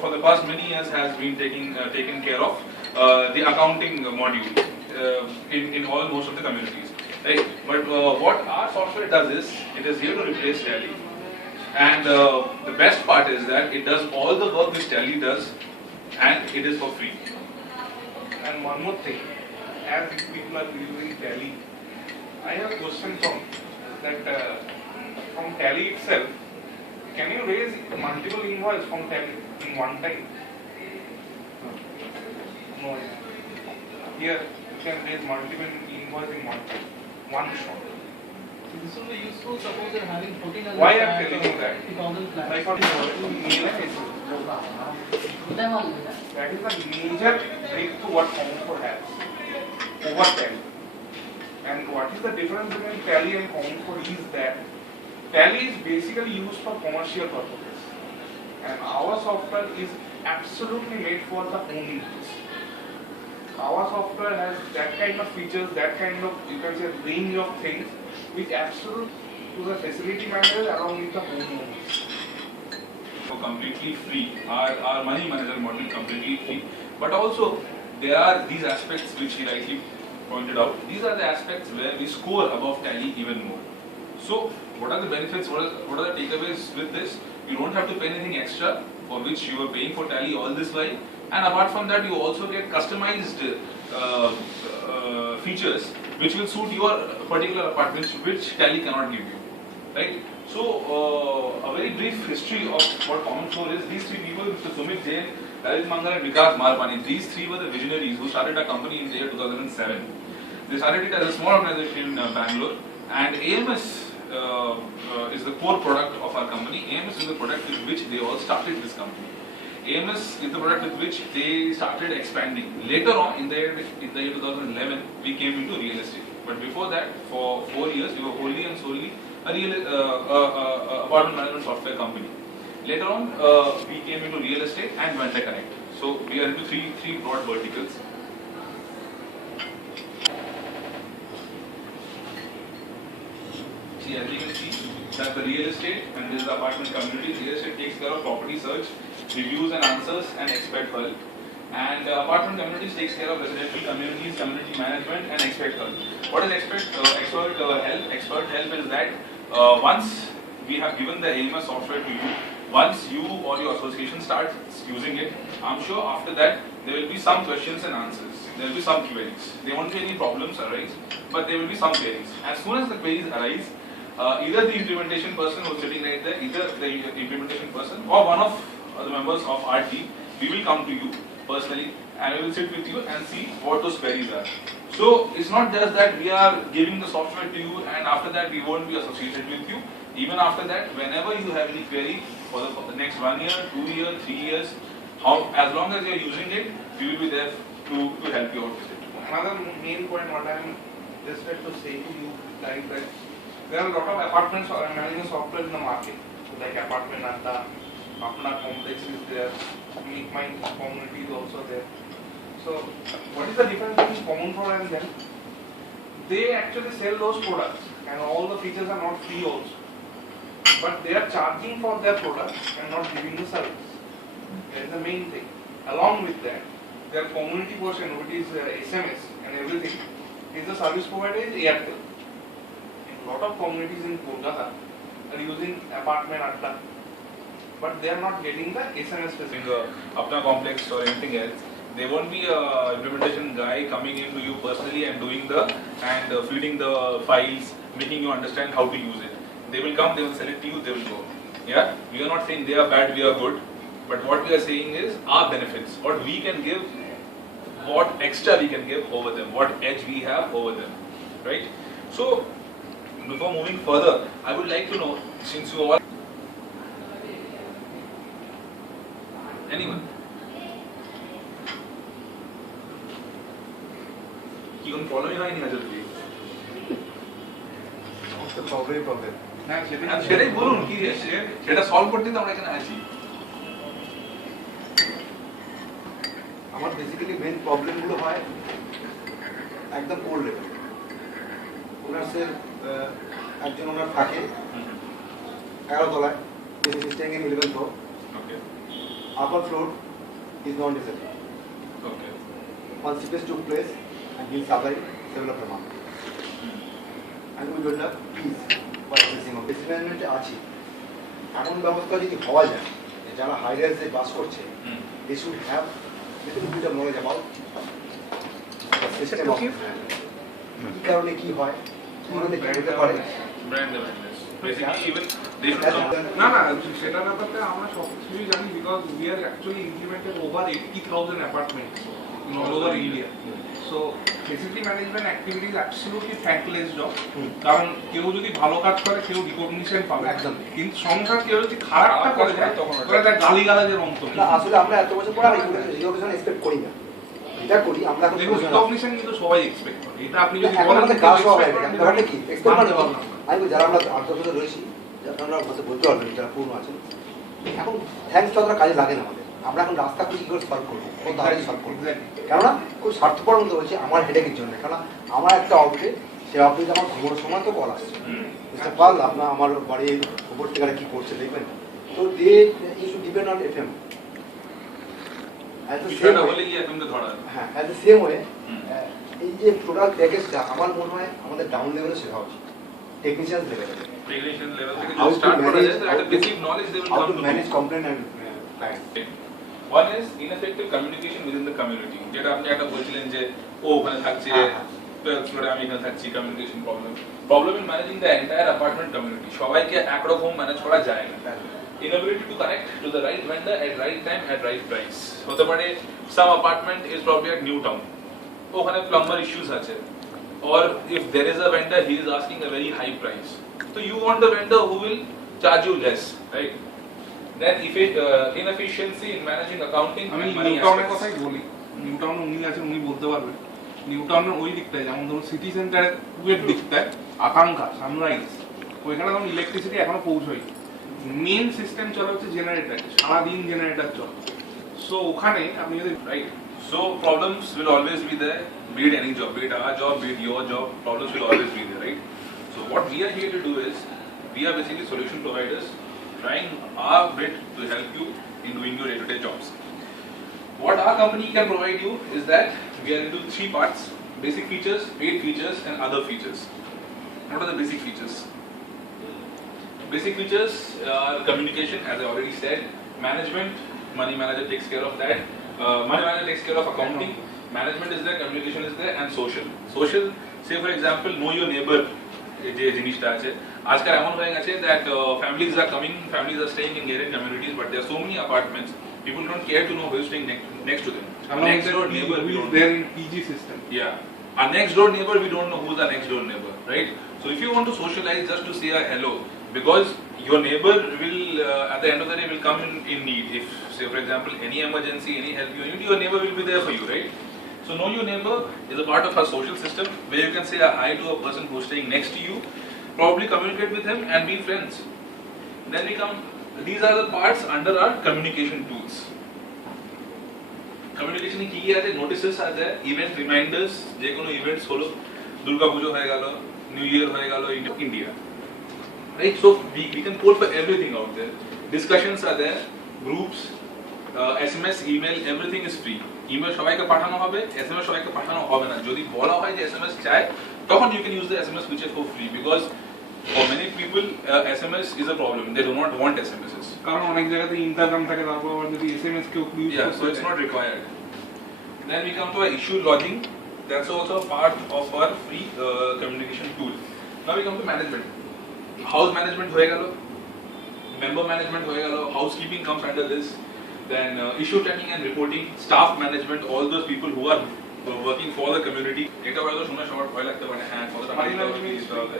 for the past many years has been taken care of the accounting module in most of the communities, right? But what our software does is it is here to replace Tally, and the best part is that it does all the work which Tally does, and it is for free. And one more thing, as people are using Tally, I have a question from Tally itself. Can you raise multiple invoices from Tally in one time? No. Here you can raise multiple invoices in one time, one shot. This will be useful. Suppose you're having 14. Why I am telling you that? 50,000 plans. Like what mail and message. That is the major breakthrough what Common Core has over Tally. And what is the difference between Tally and Common Core is that Tally is basically used for commercial purposes, and our software is absolutely made for the home use. Our software has that kind of features, that kind of, you can say, range of things which absolute to the facility managers along with the homeowners. So completely free. Our money manager model is completely free. But also there are these aspects which he rightly pointed out. These are the aspects where we score above Tally even more. So what are the benefits? What are the takeaways with this? You don't have to pay anything extra for which you are paying for Tally all this while. And apart from that, you also get customized features which will suit your particular apartment, which Tally cannot give you, right? So a very brief history of what Common Core is. These three people, Mr. Sumit Jain, Lalit Mangal and Vikas Marpani, these three were the visionaries who started a company in the year 2007. They started it as a small organization in Bangalore, and AMS is the core product of our company. AMS is the product with which they all started this company. AMS is the product with which they started expanding. Later on, in the year 2011, we came into real estate. But before that, for 4 years, we were wholly and solely a apartment management software company. Later on, we came into real estate and vendor connect. So we are into three broad verticals. See, as you can see, that's the real estate, and this is the apartment community. Real estate takes care of property search, reviews and answers, and expert help. And apartment communities takes care of residential communities, community management, and expert help. What is expert help? Expert help is that once we have given the AMS software to you, once you or your association starts using it, I'm sure after that there will be some questions and answers. There will be some queries. There won't be any problems arise, but there will be some queries. As soon as the queries arise, either the implementation person who is sitting right there, either the implementation person or one of the members of our team, we will come to you personally and we will sit with you and see what those queries are. So it's not just that we are giving the software to you and after that we won't be associated with you. Even after that, whenever you have any query for the next 1 year, 2 years, 3 years, as long as you are using it, we will be there to help you out with it. Another main point what I am just trying to say to you, like that there are a lot of apartments or management software in the market, like Apartment Adda, Apna Complex is there, Meet My Community is also there. So what is the difference between Common Core and them? They actually sell those products and all the features are not free also. But they are charging for their products and not giving the service. That is the main thing. Along with that, their community portion, which is SMS and everything, is the service provider is Airtel. A lot of communities in Kolkata are using Apartment Adda, but they are not getting the SMS facility. Apna Complex or anything else, there won't be a implementation guy coming into you personally and doing feeding the files, making you understand how to use it. They will come, they will sell it to you, they will go. Yeah, we are not saying they are bad, we are good, but what we are saying is our benefits, what we can give, what extra we can give over them, what edge we have over them, right? So before moving further, I would like to know, since you all anyone কি কোন প্রবলেমই হয়নি না যদি তো problem problem না সেটাই বলুন কি সেটা সলভ করতে তো আমরা এখানে আছি আমার বেসিক্যালি মেইন প্রবলেমগুলো হয় একদম কোর লেভেল ওনার সে একজন ওনার থাকে 11 তলায় staying in 11th floor okay upper floor is non-disabled. Okay. One seepage took place and he is suffering several of the month. And we don't have keys for accessing of this management আছে এমন ব্যবস্থা যদি হওয়া যায় যারা high রাইজে বাস করছে they should have little bit of knowledge about the system of কি কারণে কি হয় কিভাবে হতে পারে Brand awareness. Basically, even they should come. না না সেটা ব্যাপারটা আমরা সব কিছুই জানি because we are actually implemented over 80,000 apartments in all over India so facility management activities absolutely thankless job কারণ কেউ যদি ভালো কাজ করে কেউ রিকগনিশন পাবে একদম কিন্তু সংসার কেউ যদি খারাপটা করে যায় তখন তার গালিগালাজের অন্ত না আসলে আমরা এত বছর পর রিকগনিশন এক্সপেক্ট করি না এটা করি আমরা এখন রিকগনিশন কিন্তু সবাই এক্সপেক্ট করে এটা আপনি যদি বলেন আমাদের কাজ হবে ব্যাপারটা কি এক্সপেক্ট মানে আমি যারা আমরা 8 বছর রয়েছি আপনারা হয়তো বলতে পারবেন যারা পূর্ণ আছেন এখন থ্যাঙ্কস তো কাজে লাগে না আমাদের আমরা এখন রাস্তা খুঁজে কি করে সলভ করবো কত তাড়াতাড়ি সলভ করবো কেননা খুব স্বার্থপর মতো বলছি আমার হেডেকের জন্য কেননা আমার একটা অফিসে সে অফিসে আমার ঘুমোর সময় তো কল আসছে মিস্টার পাল আপনার আমার বাড়ির উপর থেকে কি করছে দেখবেন তো they you should depend on FM as the same বলে গিয়ে FM কে ধরা হ্যাঁ অ্যাজ দ্য সেম ওয়ে এই যে টোটাল প্যাকেজটা আমার মনে হয় আমাদের ডাউন লেভেলে শেখা উচিত টেকনিশিয়ান লেভেলে Technician level থেকে How to start করা manage- যায় so at a basic knowledge they will how come to to manage know. complaint and client. One is ineffective communication within the community. যেটা আপনি একটা বলছিলেন যে ও ওখানে থাকছে ফ্লোরে আমি এখানে থাকছি communication problem in managing the entire apartment community সবাইকে একরকম ম্যানেজ করা যায় না inability to connect to the right vendor at right time at right price হতে পারে some apartment is probably at new town ওখানে plumber issues আছে or if there is a vendor he is asking a very high price so you want the vendor who will charge you less right then if it inefficiency in managing accounting আমি and money নিউটাউনের aspects. কথাই বলি নিউটাউনে উনি আছেন উনি বলতে পারবেন নিউটাউনের ওই দিকটায় যেমন ধরুন সিটি সেন্টারের পূবের দিকটায় আকাঙ্ক্ষা সানরাইজ ওইখানে ধরুন ইলেকট্রিসিটি এখনো পৌঁছয় মেন সিস্টেম চলে হচ্ছে জেনারেটর সারাদিন জেনারেটর চলে সো ওখানে আপনি যদি Right. So problems will always be there, be it any job, be it our job, be it your job, problems will always be there, right? So what we are here to do is, we are basically solution providers, trying our bit to help you in doing your day-to-day jobs. What our company can provide you is that we are into 3 parts, basic features, paid features and other features. What are the basic features? Basic features are communication, as I already said, management, money manager takes care of that. Money manager takes care of accounting, management is there, communication is there, and social. Social, say for example, know your neighbor. যে জিনিসটা আছে আজকাল এমন হয়ে গেছে that families are coming, families are staying in gated communities, but there are so many apartments, people don't care to know who is staying next to them. Our next door neighbor, we don't there know. in PG system Yeah, our next door neighbor, we don't know who's our next door neighbor, right? So if you want to socialize, just to say a hello, because your neighbor will, at the end of the day, will come in need. If, say for example, any emergency, any help you need, your neighbor will be there for you, right? So know your neighbor is a part of our social system where you can say a hi to a person who's staying next to you, probably communicate with him and be friends. Then we come, these are the parts under our communication tools. Communication কি কি আছে, notices আছে, event reminders, যে কোনো events হলো, দুর্গা পুজো হয়ে গেল, new year হয়ে গেল in India. Right, so we can code for everything out there. Discussions are there, groups, SMS, email, everything is free. Email সবাইকে পাঠানো হবে, SMS সবাইকে পাঠানো হবে না। যদি বলা হয় যে SMS চাই, তখন you can use the SMS which is for free because for many people SMS is a problem. They do not want SMSs. কারণ অনেক জায়গাতে ইনস্টাগ্রাম থাকে তারপর আবার যদি এসএমএস কেউ use Yeah, so it's not required. Then we come to our issue logging. That's also a part of our free communication tool. Now we come to management. House management হয়ে গেল, member management হয়ে গেল, housekeeping comes under this. Then issue tracking and reporting, staff management, all those people who are working for the community. এটা হয়তো শুনে সবার ভয় লাগতে পারে, হ্যাঁ কত টাকা দিতে হবে।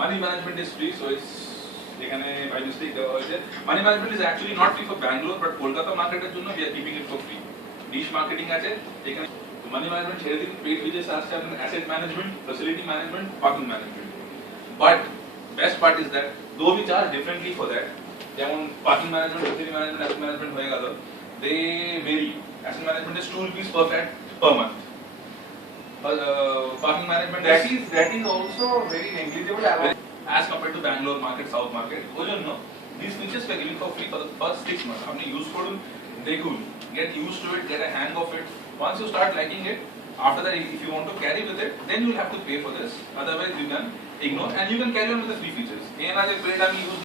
Money management is free, so it's এখানে by mistake দেওয়া হয়েছে। Money management is actually not free for Bangalore, but Kolkata মার্কেটের জন্য we are keeping it for free. Niche marketing আছে, এখানে money management ছেড়ে দিন, paid features আসছে আপনার asset management, facility management, parking management. But best part is that though we charge differently for that, যেমন parking management, facility management, asset management হয়ে গেল, they vary. Asset management is 2 rupees per flat per month. Parking management that is also very negligible as compared to Bangalore market, South market. ওই জন্য these features we are giving for free for the first 6 months. আপনি use করুন, देखो, get used to it, get a hang of it. Once you start liking it, after that, if you want to carry with it, then you'll have to pay for this. Otherwise, you can ignore and you can carry on with the free features. ANR is great, I mean, use